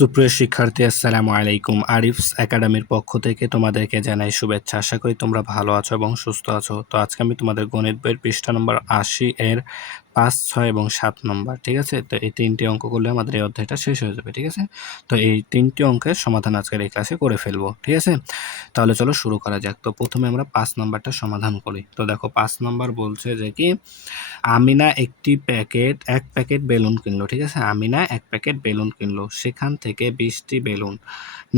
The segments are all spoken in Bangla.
সুপ্রিয় শিক্ষার্থী, আসসালামু আলাইকুম। আরিফস একাডেমির পক্ষ থেকে তোমাদেরকে জানাই শুভেচ্ছা। আশা করি তোমরা ভালো আছো এবং সুস্থ আছো। তো আজকে আমি তোমাদের গণিত বইয়ের পৃষ্ঠা নম্বর ৮০ এর ৫, ৬ এবং ৭ নম্বর, ঠিক আছে? তো এই ৩টি অঙ্ক করলে আমাদের এই অধ্যায়টা শেষ হয়ে যাবে, ঠিক আছে? তো এই ৩টি অঙ্কের সমাধান আজকের এই ক্লাসে করে ফেলবো, ঠিক আছে? তাহলে চলো শুরু করা যাক। তো প্রথমে আমরা ৫ নম্বরটা সমাধান করি। তো দেখো ৫ নম্বর বলছে যে কি, আমিনা এক প্যাকেট বেলুন কিনলো, ঠিক আছে? আমিনা ১ প্যাকেট বেলুন কিনলো। সেখান থেকে ২০টি বেলুন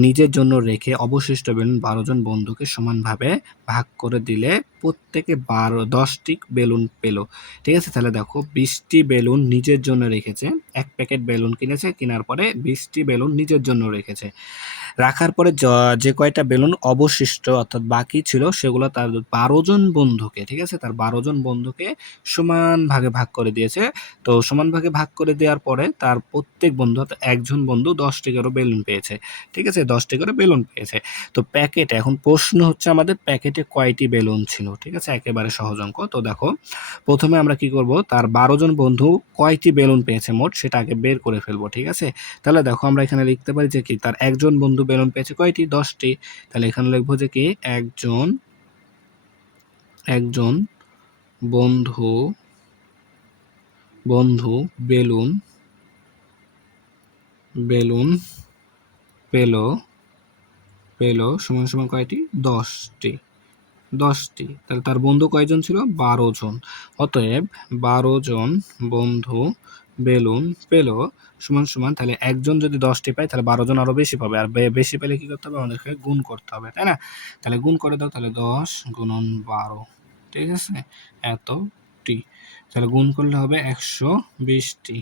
নিজের জন্য রেখে অবশিষ্ট বেলুন ১২ জন বন্ধুকে সমানভাবে ভাগ করে দিলে প্রত্যেকে ১০টি বেলুন পেল, ঠিক আছে? তাহলে দেখো ২০টি বেলুন নিজের জন্য রেখেছে। ১ প্যাকেট বেলুন কিনেছে, কেনার পরে ২০টি বেলুন নিজের জন্য রেখেছে। রাখার পরে যে কয়টা বেলুন অবশিষ্ট অর্থাৎ বাকি ছিল সেগুলো তার ১২ জন বন্ধুকে, ঠিক আছে? তার ১২ জন বন্ধুকে সমান ভাগে ভাগ করে দিয়েছে। তো সমান ভাগে ভাগ করে দেওয়ার পরে তার প্রত্যেক বন্ধু অর্থাৎ একজন বন্ধু ১০টি করে বেলুন পেয়েছে, ঠিক আছে? ১০টি করে বেলুন পেয়েছে। তো প্যাকেটে এখন প্রশ্ন হচ্ছে আমাদের প্যাকেটে কয়টি বেলুন ছিল, ঠিক আছে? একেবারে সহজ অঙ্ক। তো দেখো প্রথমে আমরা কি করব, তার ১২ জন বন্ধু কয়টি বেলুন পেয়েছে মোট সেটা আগে বের করে ফেলবো, ঠিক আছে? তাহলে দেখো আমরা এখানে লিখতে পারি যে কি, তার একজন বন্ধু বেলুন পেয়েছে কয়টি, ১০টি। তাহলে এখানে লিখবো যে কি, একজন বন্ধু বেলুন বেলুন পেল সমান সমান কয়টি, ১০টি। তাহলে তার বন্ধু কয়জন ছিল, ১২ জন। অতএব ১২ জন বন্ধু বেলুন পেল সমান সমান, তাহলে একজন যদি ১০টি পায় তাহলে ১২ জন আরো বেশি পাবে। আর বেশি পেলে কি করতে হবে, আমাদেরকে গুণ করতে হবে, তাই না? তাহলে গুণ করে দাও, তাহলে ১০ গুণন ১২, ঠিক আছে? এতটি। তাহলে গুণ করলে হবে ১২০টি।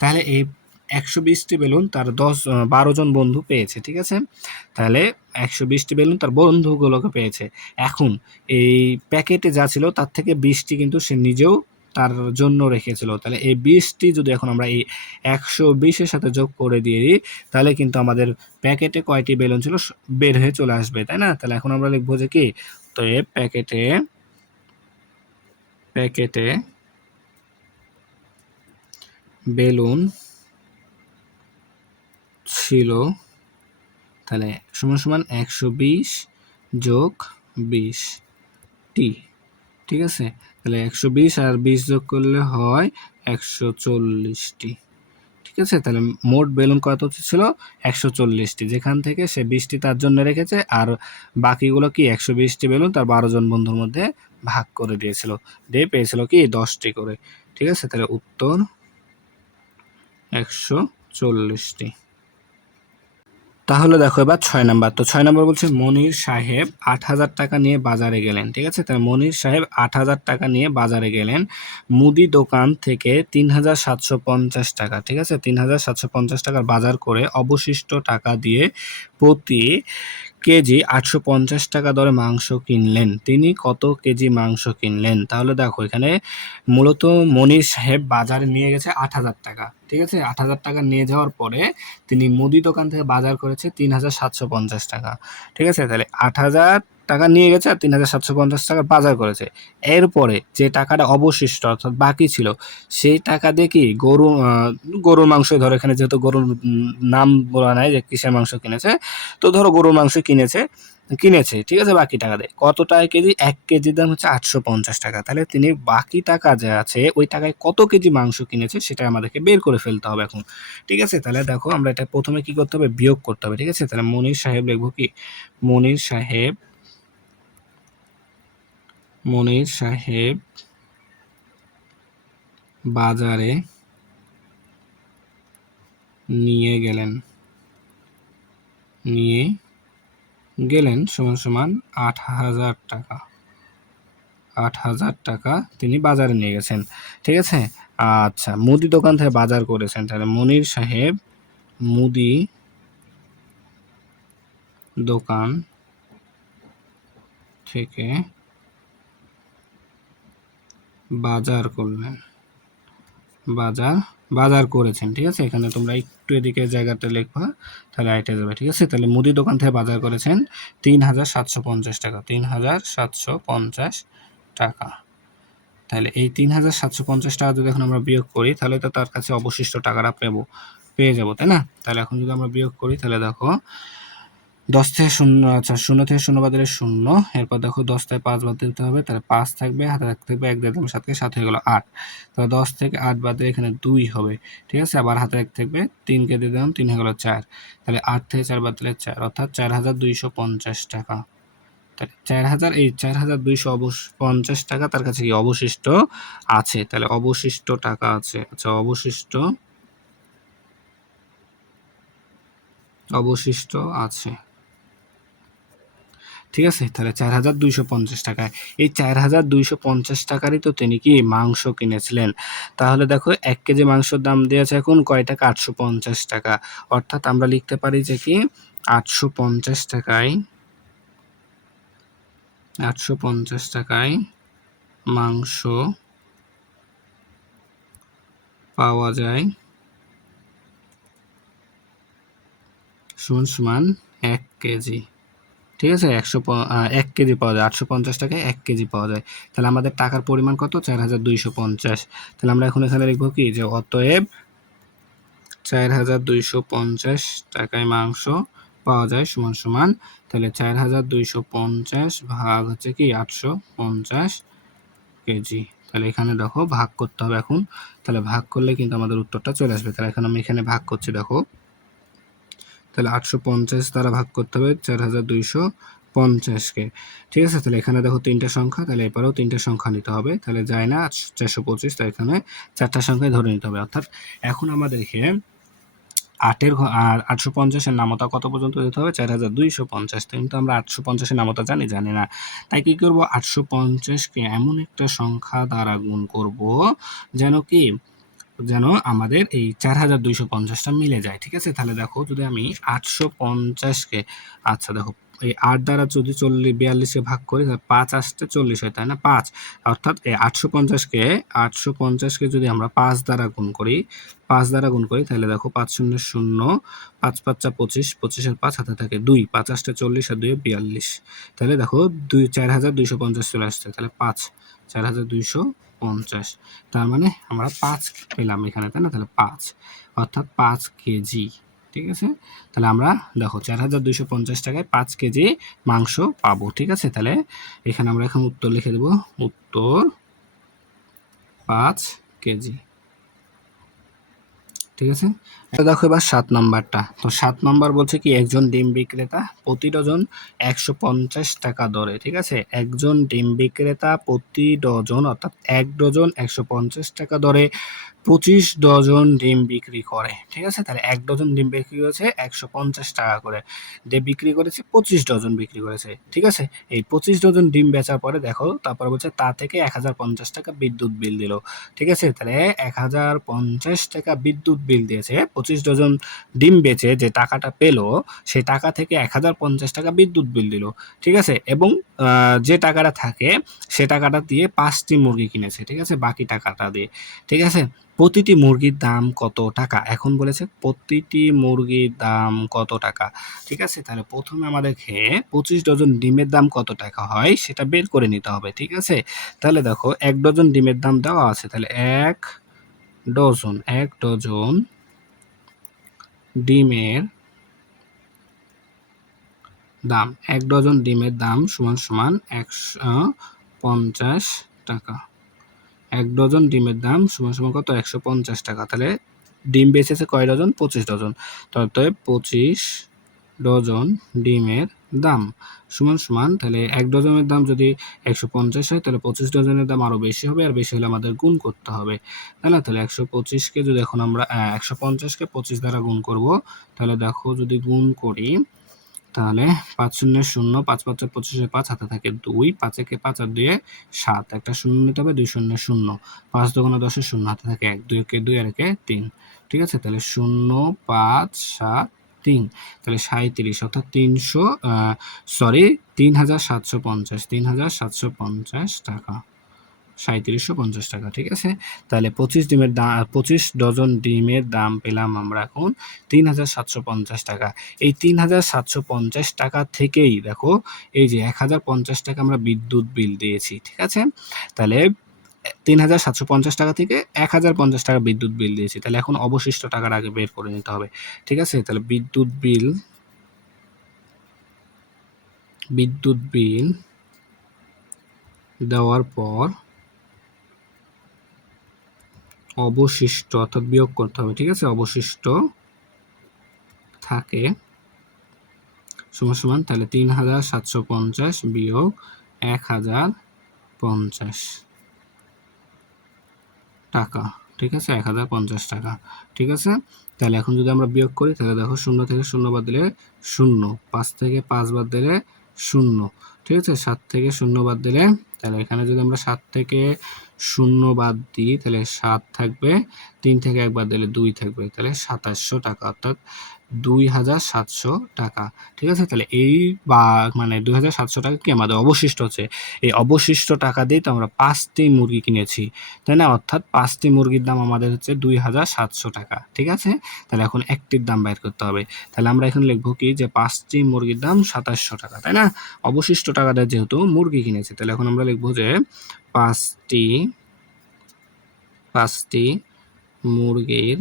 তাহলে এই ১২০টি বেলুন তার ১২ জন বন্ধু পেয়েছে, ঠিক আছে? তাহলে ১২০টি বেলুন তার বন্ধুগুলোকে পেয়েছে। এখন এই প্যাকেটে যা ছিল তার থেকে ২০টি কিন্তু সে নিজেও তার জন্য রেখেছিল। তাহলে এই ২০টি যদি এখন আমরা এই ১২০ এর সাথে যোগ করে দিয়ে দিই, তাহলে কিন্তু আমাদের প্যাকেটে কয়টি বেলুন ছিল বের হয়ে চলে আসবে, তাই না? তাহলে এখন আমরা লিখবো যে কি, তো এই প্যাকেটে বেলুন ছিল, তাহলে সমান সমান ১২০ যোগ ২০ টি, ঠিক আছে? তাহলে ১২০ আর ২০ যোগ করলে হয় ১৪০টি, ঠিক আছে? তাহলে মোট বেলুন কত ছিল, ১৪০টি, যেখান থেকে সে ২০টি তার জন্য রেখেছে আর বাকিগুলো কি ১২০টি বেলুন তার ১২ জন বন্ধুর মধ্যে ভাগ করে দিয়েছিল, দিয়ে পেয়েছিল কি ১০টি করে, ঠিক আছে? তাহলে উত্তর ১৪০টি। তাহলে দেখো এবার ৬ নাম্বার। তো ৬ নাম্বার বলছে, মনির সাহেব ৮,০০০ টাকা নিয়ে বাজারে গেলেন, ঠিক আছে? তাহলে মনির সাহেব ৮,০০০ টাকা নিয়ে বাজারে গেলেন। মুদি দোকান থেকে ৩,৭৫০ টাকা, ঠিক আছে? ৩,৭৫০ টাকার বাজার করে অবশিষ্ট টাকা দিয়ে প্রতি কেজি ৮৫০ টাকা দরে মাংস কিনলেন। তিনি কত কেজি মাংস কিনলেন? তাহলে দেখো এখানে মূলত মনির সাহেব বাজারে নিয়ে গেছে ৮,০০০ টাকা, ঠিক আছে? ৮,০০০ টাকা নিয়ে যাওয়ার পরে তিনি মুদি দোকান থেকে বাজার করেছে ৩,৭৫০ টাকা, ঠিক আছে? তাহলে ৮,০০০ টাকা নিয়ে গেছে আর ৩,৭৫০ টাকার বাজার করেছে। এরপরে যে টাকাটা অবশিষ্ট অর্থাৎ বাকি ছিল সেই টাকা দিয়ে কি গরুর মাংস, ধরো এখানে যেহেতু গরুর নাম বলা নাই যে কিসের মাংস কিনেছে, তো ধরো গরুর মাংস কিনেছে, ঠিক আছে? বাকি টাকা দিয়ে কত টাকা কেজি, ১ কেজির দাম হচ্ছে ৮৫০ টাকা। তাহলে তিনি বাকি টাকা যে আছে ওই টাকায় কত কেজি মাংস কিনেছে সেটা আমাদেরকে বের করে ফেলতে হবে এখন, ঠিক আছে? তাহলে দেখো আমরা এটা প্রথমে কি করতে হবে, বিয়োগ করতে হবে, ঠিক আছে? তাহলে মনির সাহেব লিখবো কি, মনির সাহেব বাজারে নিয়ে গেলেন সমান সমান ৮,০০০ টাকা। ৮,০০০ টাকা তিনি বাজারে নিয়ে গেছেন, ঠিক আছে? আচ্ছা, মুদি দোকান থেকে বাজার করেছেন। তাহলে মনির সাহেব মুদি দোকান থেকে বাজার করেছেন, ঠিক আছে? এখানে তোমরা একটু এদিকে জায়গাটা লিখবা, তাহলে আইটা যাবে, ঠিক আছে? তাহলে মুদি দোকান থেকে বাজার করেছেন ৩,৭৫০ টাকা, ৩,৭৫০ টাকা। তাহলে এই ৩,৭৫০ টাকা যদি এখন আমরা বিয়োগ করি তাহলে তো তার কাছে অবশিষ্ট টাকাটা পাবো, পেয়ে যাবো, তাই না? তাহলে এখন যদি আমরা বিয়োগ করি তাহলে দেখো 10 থেকে 0, আচ্ছা 0 থেকে 0 বাদ দিলে 0, এরপর দেখো 10 থেকে 5 বাদ দিতে হবে, তাহলে 5 থাকবে, হাতে থাকবে 1 দিয়ে দিলাম 7 কে 7 হয়ে গেল 8, তাহলে 10 থেকে 8 বাদ দিলে এখানে 2 হবে, ঠিক আছে? আবার হাতে 1 থাকবে, 3 কে দিয়ে দিলাম 3 হয়ে গেল 4, তাহলে 8 থেকে 4 বাদ দিলে 4, অর্থাৎ 4250 টাকা। তাহলে 4000, এই 4250 টাকা তার কাছে কি অবশিষ্ট আছে, তাহলে অবশিষ্ট টাকা আছে। আচ্ছা অবশিষ্ট আছে, ঠিক আছে? তাহলে 4250 টাকায়, এই 4250 টাকারই তো তিনি কি মাংস কিনেছিলেন। তাহলে দেখো 1 কেজি মাংসের দাম দিয়েছে এখন কয় টাকা? 850 টাকা। অর্থাৎ আমরা লিখতে পারি যে কি 850 টাকায় 850 টাকায় মাংস পাওয়া যায় সমান 1 কেজি। ঠিক আছে? 1 কেজি পাওয়া যায়, 850 টাকায় 1 কেজি পাওয়া যায়। তাহলে আমাদের টাকার পরিমাণ কত? 4250। তাহলে আমরা এখন এখানে লিখব কি যে অতএব 4250 টাকায় মাংস পাওয়া যায় সমান তাহলে 4250 ভাগ হচ্ছে কি 850 কেজি। তাহলে এখানে দেখো ভাগ করতে হবে এখন, তাহলে ভাগ করলে কিন্তু আমাদের উত্তরটা চলে আসবে। তাহলে এখন আমি এখানে ভাগ করছি, দেখো তাহলে 850 দ্বারা ভাগ করতে হবে 4250-কে, ঠিক আছে? তাহলে এখানে দেখো 3টা সংখ্যা, তাহলে এরপরেও 3টা সংখ্যা নিতে হবে, তাহলে যায় না 425, তাই এখানে 4টা সংখ্যায় ধরে নিতে হবে। অর্থাৎ এখন আমাদেরকে 850-এর নামতা কত পর্যন্ত দিতে হবে? 4250। কিন্তু আমরা 850-এর নামতা জানি না। তাই কি করব? 850-কে এমন একটা সংখ্যা দ্বারা গুণ করব যেন আমাদের এই 4250টা মিলে যায়, ঠিক আছে? তাহলে দেখো যদি আমি 850-কে, আচ্ছা দেখো এই 8 দ্বারা যদি 42-কে ভাগ করি তাহলে 5 আসতে 40 হয়, তাই না? 5, অর্থাৎ এই 850-কে যদি আমরা 5 দ্বারা গুণ করি, তাহলে দেখো 5 শূন্য 0, 5 5 25, 25-এর 5 হাতে থাকে 2, 5 আসতে 40 আর 2 42, তাহলে দেখো 4250 চলে আসছে, তাহলে 5 4250, তার মানে আমরা 5 পেলাম এখানে, তাই না? তাহলে 5 অর্থাৎ 5 কেজি, ঠিক আছে? তাহলে আমরা দেখো 4250 টাকায় 5 কেজি মাংস পাবো, ঠিক আছে? তাহলে এখানে আমরা এখন উত্তর লিখে দেব, উত্তর 5 কেজি, ঠিক আছে? এটা দেখো এবার 7 নাম্বারটা। তো 7 নাম্বার বলছে কি একজন ডিম বিক্রেতা প্রতি ডজন 150 টাকা দরে, ঠিক আছে? একজন ডিম বিক্রেতা প্রতি ডজন, অর্থাৎ 1 ডজন 150 টাকা দরে 25 ডজন ডিম বিক্রি করে, ঠিক আছে? তাহলে 1 ডজন ডিম বিক্রি করেছে 150 টাকা করে, বিক্রি করেছে 25 ডজন বিক্রি করেছে, ঠিক আছে? এই 25 ডজন ডিম বেচার পরে দেখো তারপরে বলছে তা থেকে 1050 টাকা বিদ্যুৎ বিল দিল, ঠিক আছে? তাহলে 1050 টাকা বিদ্যুৎ বিল দিয়েছে, 25 ডজন ডিম বেচে যে টাকাটা পেলো সেই টাকা থেকে 1050 টাকা বিদ্যুৎ বিল দিল, ঠিক আছে? এবং যে টাকাটা থাকে সে টাকাটা দিয়ে 5টি মুরগি কিনেছে, ঠিক আছে? বাকি টাকাটা দিয়ে, ঠিক আছে? প্রতিটি মুরগির দাম কত টাকা? এখন বলেছে প্রতিটি মুরগির দাম কত টাকা, ঠিক আছে? তাহলে প্রথমে আমাদেরকে 25 ডজন ডিমের দাম কত টাকা হয় সেটা বের করে নিতে হবে, ঠিক আছে? তাহলে দেখো 1 ডজন ডিমের দাম দেওয়া আছে, তাহলে 1 ডজন ডিমের দাম, 1 ডজন ডিমের দাম সমান 150 টাকা। 1 ডজন ডিমের দাম সমান কত? 150 টাকা। তাহলে ডিম বেচেছে কয় ডজন? 25 ডজন। অতএব 25 ডজন ডিমের দাম তাহলে 1 ডজনের দাম যদি 150 হয় তাহলে 25 ডজনের দাম আরো বেশি হবে, আর বেশি হলে আমাদের গুণ করতে হবে, তাই না? তাহলে 125-কে যদি এখন আমরা 150-কে 25 দ্বারা গুণ করব, তাহলে দেখো যদি গুণ করি তাহলে 5 শূন্য 0, 5 5 25, 5 হাতে থাকে 2, 5 একে 5 আর 2 এ 7, একটা শূন্য নিতে হবে, 2 শূন্য 0, 5 দুগুণে 10 এর 0 হাতে থাকে 1, 2 একে 2 আর একে 3, ঠিক আছে? তাহলে 0 5 7 3, তাহলে 37, অর্থাৎ 3750 টাকা, 3750 টাকা, ঠিক আছে? তাহলে 25 ডজন ডিমের দাম পেলাম আমরা এখন 3750 টাকা। এই 3750 টাকা থেকেই দেখো এই যে 1050 টাকা আমরা বিদ্যুৎ বিল দিয়েছি, ঠিক আছে? তাহলে ৩,৭৫০ টাকা থেকে ১,০৫০ টাকা বিদ্যুৎ বিল দিয়েছি। তাহলে এখন অবশিষ্ট টাকাটা আগে বের করে নিতে হবে। ঠিক আছে? তাহলে বিদ্যুৎ বিল দেওয়ার পর অবশিষ্ট অর্থাৎ বিয়োগ করতে হবে। ঠিক আছে? অবশিষ্ট থাকে সমান তাহলে ৩,৭৫০ বিয়োগ ১,০৫০ টাকা। ঠিক আছে? ১,০৫০ টাকা। ঠিক আছে? তাহলে এখন যদি আমরা বিয়োগ করি তাহলে দেখো ০ থেকে ০ বাদ দিলে ০, ৫ থেকে ৫ বাদ দিলে ০, ঠিক আছে? ৭ থেকে ০ বাদ দিলে তাহলে এখানে যদি আমরা ৭ থেকে ০ বাদ দিই তাহলে ৭ থাকবে, ৩ থেকে ১ বাদ দিলে ২ থাকবে, তাহলে ২৭০০ টাকা অর্থাৎ ২,৭০০ টাকা। ঠিক আছে? তাহলে এই মানে ২,৭০০ টাকা কি আমাদের অবশিষ্ট হচ্ছে। এই অবশিষ্ট টাকা দিয়ে তো আমরা ৫টি মুরগি কিনেছি, তাই না? অর্থাৎ ৫টি মুরগির দাম আমাদের হচ্ছে ২,৭০০ টাকা। ঠিক আছে? তাহলে এখন একটির দাম বের করতে হবে। তাহলে আমরা এখন লিখব কি যে ৫টি মুরগির দাম ২৭০০ টাকা, তাই না? অবশিষ্ট টাকাটা যেহেতু মুরগি কিনেছি তাহলে এখন আমরা লিখব যে ৫টি মুরগির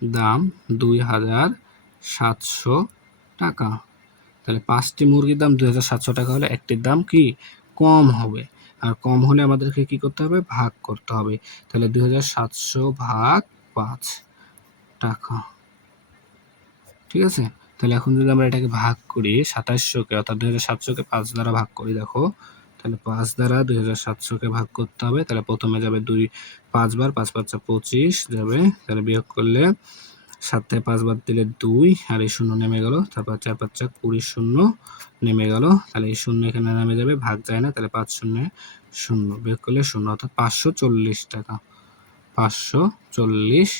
দাম ২,৭০০ টাকা। তাহলে ৫টি মুরগির দাম ২,৭০০ টাকা হলে একটির দাম কি কম হবে, আর কম হলে আমাদেরকে কি করতে হবে ভাগ করতে হবে। তাহলে ২,৭০০ ভাগ ৫ টাকা। ঠিক আছে? তাহলে এখন যদি আমরা এটাকে ভাগ করি ২৭০০কে অর্থাৎ ২,৭০০কে ৫ দ্বারা ভাগ করি, দেখো তাহলে ৫ দ্বারা ২,৭০০কে ভাগ করতে হবে। তাহলে প্রথমে যাবে ৫ বার, ৫ ৫ ২৫ যাবে, তাহলে বিয়োগ করলে ৭ থেকে ৫ বাদ দিলে ২ আর এই ০ নেমে গেল, তারপর ৪ ৫ ২০ শূন্য নেমে গেল, তাহলে এই ০ এখানে নেমে যাবে, ভাগ যায় না, তাহলে ৫ শূন্য ০ বিয়োগ করলে ০ অর্থাৎ ৫৪০ টাকা। ৫৪০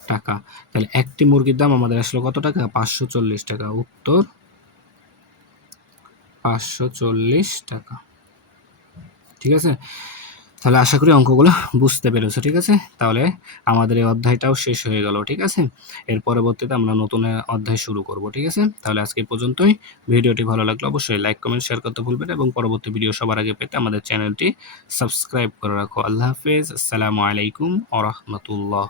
টাকা। তাহলে একটি মুরগির দাম আমাদের আসলে কত টাকা? ৫৪০ টাকা। উত্তর ৫৪০ টাকা। ঠিক আছে? তাহলে আশা করি অঙ্কগুলো বুঝতে পেরেছো। ঠিক আছে? তাহলে আমাদের এই অধ্যায়টাও শেষ হয়ে গেল। ঠিক আছে? এর পরবর্তীতে আমরা নতুন অধ্যায় শুরু করব। ঠিক আছে? তাহলে আজকে এই পর্যন্তই। ভিডিওটি ভালো লাগলে অবশ্যই লাইক, কমেন্ট, শেয়ার করতে ভুলবেন এবং পরবর্তী ভিডিও সবার আগে পেতে আমাদের চ্যানেলটি সাবস্ক্রাইব করে রাখো। আল্লাহ হাফেজ। আসসালামু আলাইকুম ওয়া রাহমাতুল্লাহ।